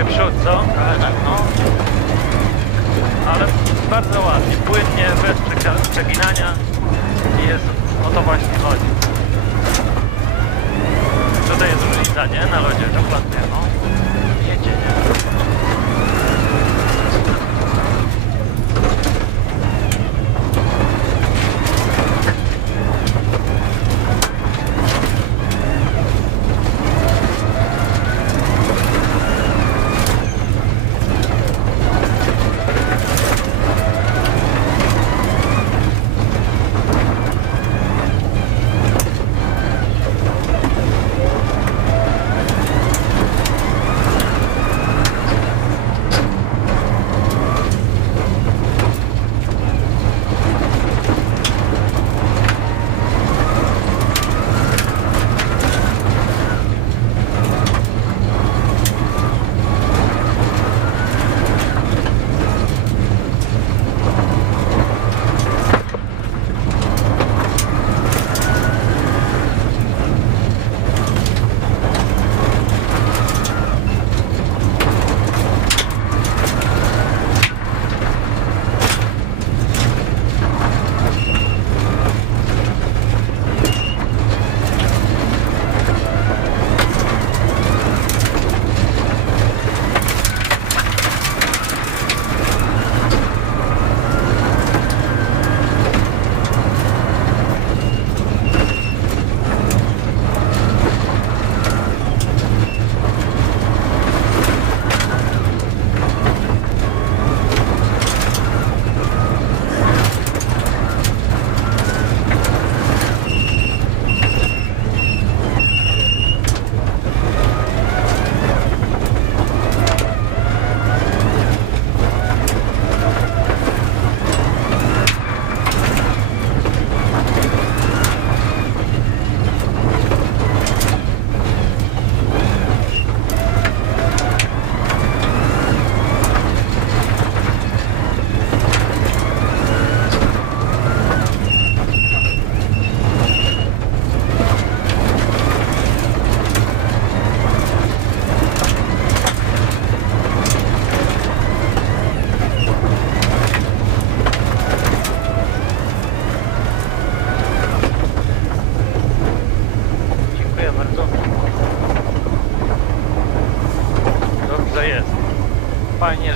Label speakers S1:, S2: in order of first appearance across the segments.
S1: sobie przód, co? Tak, no. Ale bardzo ładnie, płynnie, bez przeginania i jest, o to właśnie chodzi. Tutaj jest różnica, nie? Na lodzie, dokładnie, no.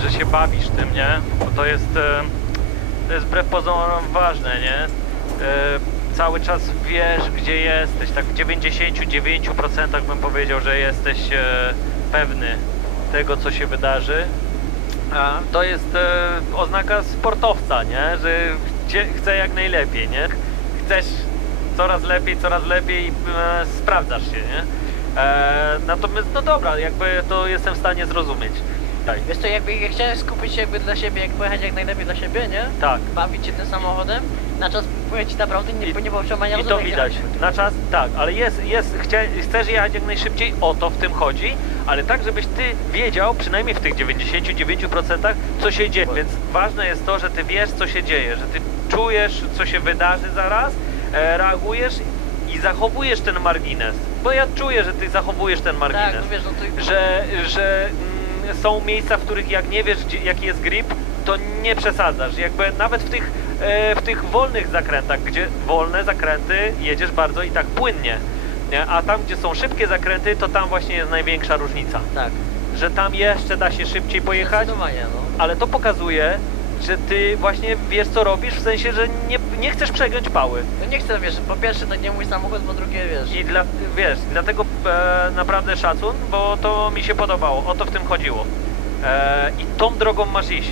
S1: Że się bawisz tym, nie? Bo to jest, e, to jest wbrew pozorom ważne, nie? E, Cały czas wiesz, gdzie jesteś, tak w 99% bym powiedział, że jesteś e, pewny tego, co się wydarzy. To jest oznaka sportowca, nie? Że chce jak najlepiej, nie? Chcesz coraz lepiej, coraz lepiej sprawdzasz się, nie? Natomiast, no dobra, jakby to jestem w stanie zrozumieć. Tak,
S2: Wiesz co, jakby jak chciałeś skupić się jakby dla siebie, jak pojechać jak najlepiej dla siebie, nie?
S1: tak.
S2: Bawić się tym samochodem, na czas pojechać naprawdę nie,
S1: I-
S2: nie było przełamania
S1: I to widać. Na czas, tak, ale jest, jest chcia, chcesz jechać jak najszybciej, o to w tym chodzi, ale tak, żebyś ty wiedział, przynajmniej w tych 99%, co się dzieje. Więc ważne jest to, że ty wiesz, co się dzieje, że ty czujesz, co się wydarzy zaraz, e, reagujesz i zachowujesz ten margines. Bo ja czuję, że ty zachowujesz ten margines.
S2: Tak, no wiesz, no to...
S1: że, że mm, są miejsca, w których jak nie wiesz, gdzie, jaki jest grip, to nie przesadzasz. Jakby nawet w tych, e, w tych wolnych zakrętach, gdzie wolne zakręty jedziesz bardzo i tak płynnie. Nie? A tam, gdzie są szybkie zakręty, to tam właśnie jest największa różnica.
S2: Tak,
S1: Że tam jeszcze da się szybciej pojechać,
S2: no.
S1: ale to pokazuje, że ty właśnie wiesz co robisz, w sensie, że nie, nie chcesz przegiąć pały.
S2: No nie chcę, wiesz, po pierwsze to nie mój samochód, po drugie, wiesz...
S1: I dla, wiesz, dlatego e, naprawdę szacun, bo to mi się podobało, o to w tym chodziło. E, I tą drogą masz iść.